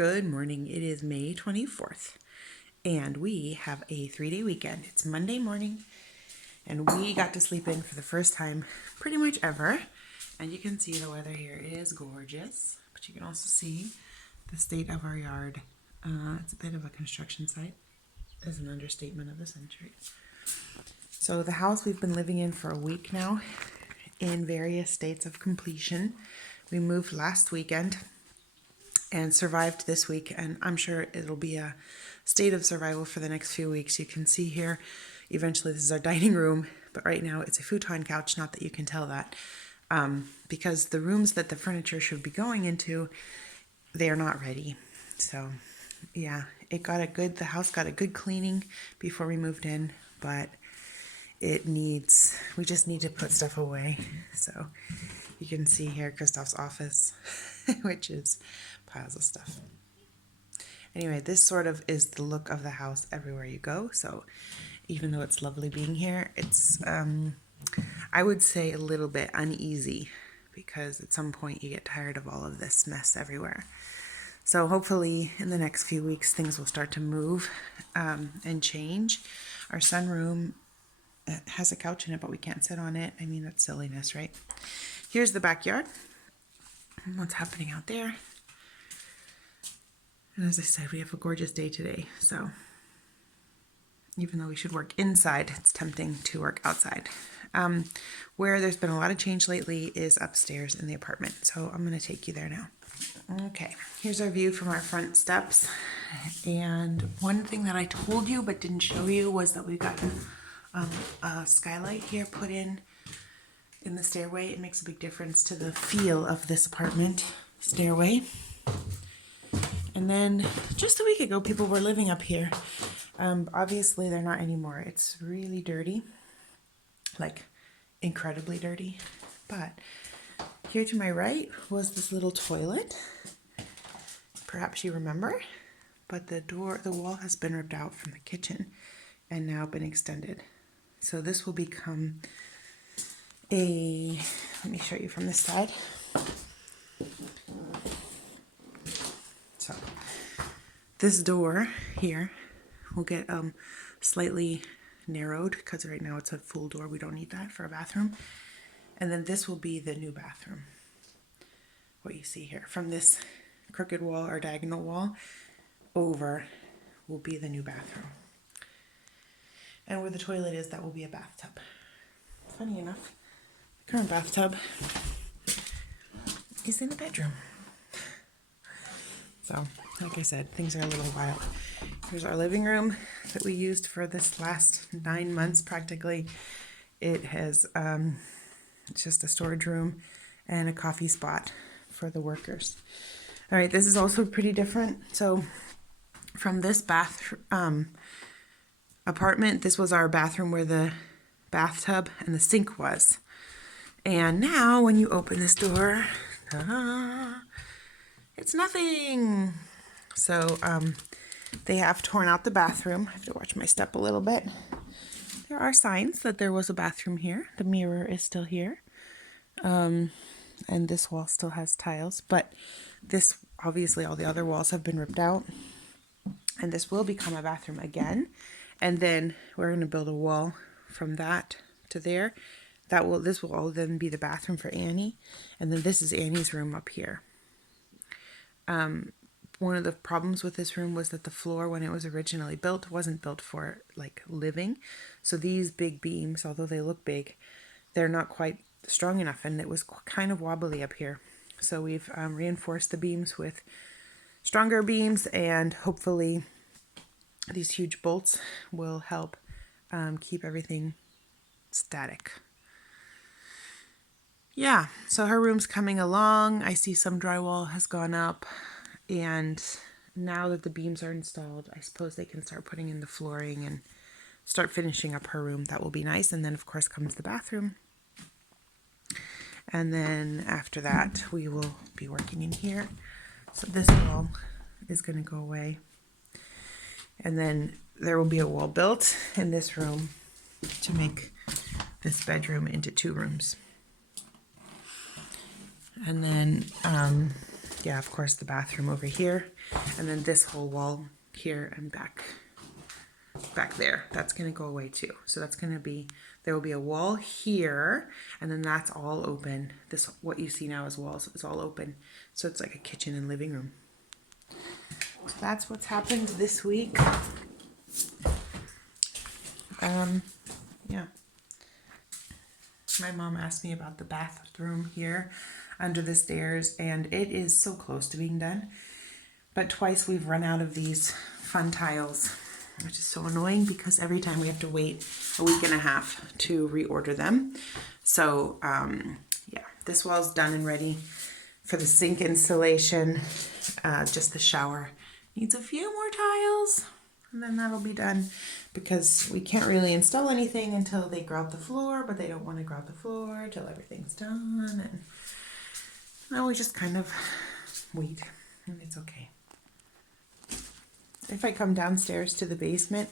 Good morning. It is May 24th, and we have a 3-day weekend. It's Monday morning, and we got to sleep in for the first time pretty much ever. And you can see the weather here is gorgeous, but you can also see the state of our yard. It's a bit of a construction site, as an understatement of the century. So the house we've been living in for a week now, in various states of completion. We moved last weekend and survived this week, and I'm sure it'll be a state of survival for the next few weeks. You can see here, eventually this is our dining room, but right now it's a futon couch, not that you can tell that, because the rooms that the furniture should be going into, they are not ready. So yeah, the house got a good cleaning before we moved in, but we just need to put stuff away. So you can see here Christoph's office, which is piles of stuff. Anyway, this sort of is the look of the house everywhere you go. So even though it's lovely being here, it's, I would say, a little bit uneasy, because at some point you get tired of all of this mess everywhere. So hopefully in the next few weeks things will start to move and change. Our sunroom has a couch in it, but we can't sit on it. I mean, that's silliness, right? Here's the backyard. What's happening out there? And as I said, we have a gorgeous day today. So even though we should work inside, it's tempting to work outside. Where there's been a lot of change lately is upstairs in the apartment. So I'm going to take you there now. Okay, here's our view from our front steps. And one thing that I told you but didn't show you was that we got a skylight here put in the stairway. It makes a big difference to the feel of this apartment stairway. And then just a week ago, people were living up here. Obviously, they're not anymore. It's really dirty, like incredibly dirty. But here to my right was this little toilet. Perhaps you remember, but the wall has been ripped out from the kitchen and now been extended. So this will become let me show you from this side. So this door here will get slightly narrowed, because right now it's a full door. We don't need that for a bathroom. And then this will be the new bathroom. What you see here from this crooked wall or diagonal wall over will be the new bathroom. And where the toilet is, that will be a bathtub. Funny enough, the current bathtub is in the bedroom. So, like I said, things are a little wild. Here's our living room that we used for this last 9 months practically. It has, it's just a storage room and a coffee spot for the workers. All right, this is also pretty different. So from this apartment, this was our bathroom where the bathtub and the sink was. And now when you open this door, it's nothing. So they have torn out the bathroom. I have to watch my step a little bit. There are signs that there was a bathroom here. The mirror is still here. And this wall still has tiles, but this, obviously all the other walls have been ripped out. And this will become a bathroom again. And then we're going to build a wall from that to there. This will all then be the bathroom for Annie. And then this is Annie's room up here. One of the problems with this room was that the floor, when it was originally built, wasn't built for like living. So these big beams, although they look big, they're not quite strong enough, and it was kind of wobbly up here. So we've reinforced the beams with stronger beams, and hopefully these huge bolts will help keep everything static. Yeah, so her room's coming along. I see some drywall has gone up, and now that the beams are installed, I suppose they can start putting in the flooring and start finishing up her room. That will be nice. And then of course comes the bathroom. And then after that, we will be working in here. So this wall is going to go away. And then there will be a wall built in this room to make this bedroom into 2 rooms. And then yeah, of course, the bathroom over here, and then this whole wall here and back there, that's going to go away too. So that's going to be, there will be a wall here, and then that's all open. This, what you see now as walls, is all open. So it's like a kitchen and living room. So that's what's happened this week. Yeah. My mom asked me about the bathroom here under the stairs, and it is so close to being done. But twice we've run out of these fun tiles, which is so annoying because every time we have to wait a week and a half to reorder them. So yeah, this wall's done and ready for the sink installation. Just the shower needs a few more tiles, and then that'll be done, because we can't really install anything until they grout the floor, but they don't want to grout the floor till everything's done. And now we just kind of wait, and it's okay. If I come downstairs to the basement,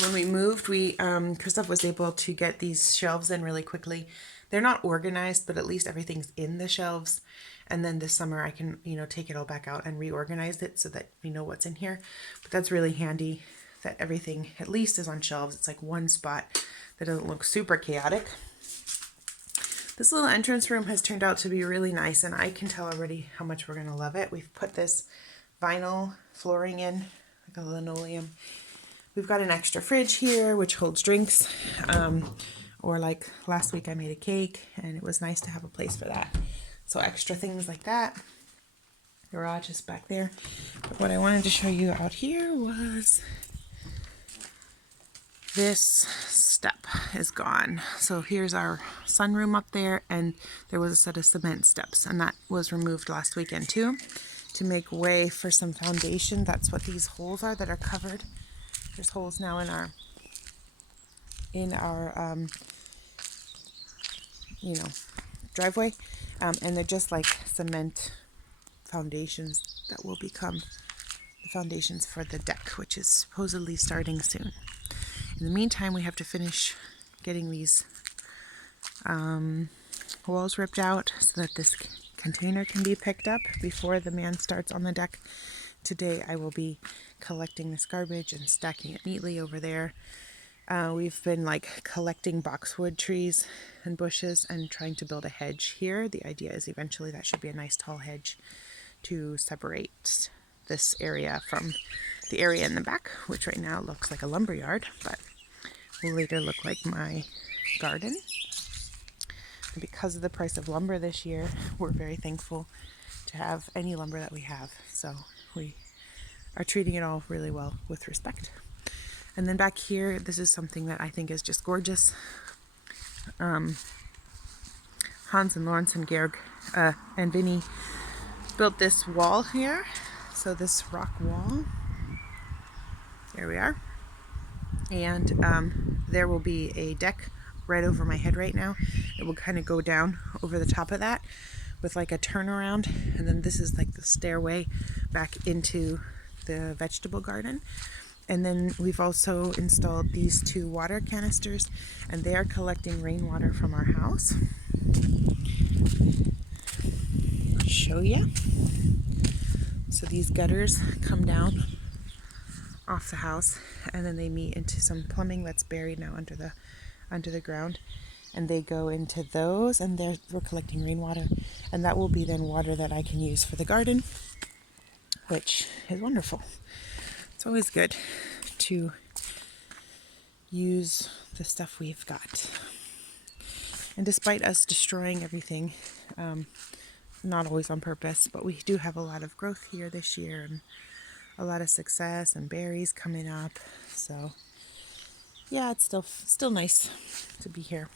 when we moved, Christoph was able to get these shelves in really quickly. They're not organized, but at least everything's in the shelves. And then this summer I can, take it all back out and reorganize it so that we know what's in here. But that's really handy that everything at least is on shelves. It's like one spot that doesn't look super chaotic. This little entrance room has turned out to be really nice, and I can tell already how much we're going to love it. We've put this vinyl flooring in, like a linoleum. We've got an extra fridge here, which holds drinks. Or like last week I made a cake, and it was nice to have a place for that. So extra things like that. Garage is back there. But what I wanted to show you out here was this step is gone. So here's our sunroom up there, and there was a set of cement steps, and that was removed last weekend too, to make way for some foundation. That's what these holes are that are covered. There's holes now in our driveway, and they're just like cement foundations that will become the foundations for the deck, which is supposedly starting soon. In the meantime, we have to finish getting these walls ripped out so that this container can be picked up before the man starts on the deck. Today I will be collecting this garbage and stacking it neatly over there. We've been collecting boxwood trees and bushes and trying to build a hedge here. The idea is eventually that should be a nice tall hedge to separate this area from the area in the back, which right now looks like a lumber yard, but will later look like my garden. And because of the price of lumber this year, we're very thankful to have any lumber that we have. So we are treating it all really well with respect. And then back here, this is something that I think is just gorgeous. Hans and Lawrence and Georg and Vinny built this wall here. So this rock wall, there we are. And there will be a deck right over my head right now. It will kind of go down over the top of that with like a turnaround. And then this is like the stairway back into the vegetable garden. And then we've also installed these 2 water canisters, and they are collecting rainwater from our house. Show you. So these gutters come down off the house, and then they meet into some plumbing that's buried now under the ground, and they go into those, and we're collecting rainwater, and that will be then water that I can use for the garden, which is wonderful. It's always good to use the stuff we've got. And despite us destroying everything, not always on purpose, but we do have a lot of growth here this year and a lot of success and berries coming up. So yeah, it's still nice to be here.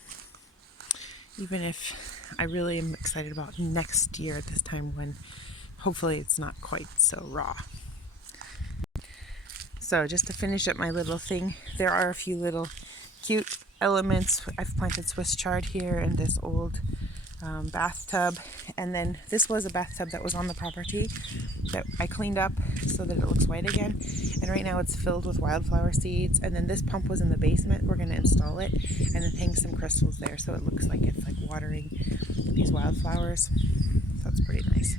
Even if I really am excited about next year at this time when hopefully it's not quite so raw. So just to finish up my little thing, there are a few little cute elements. I've planted Swiss chard here and this old bathtub, and then this was a bathtub that was on the property that I cleaned up so that it looks white again, and right now it's filled with wildflower seeds. And then this pump was in the basement. We're going to install it and then hang some crystals there so it looks like it's like watering these wildflowers. So it's pretty nice.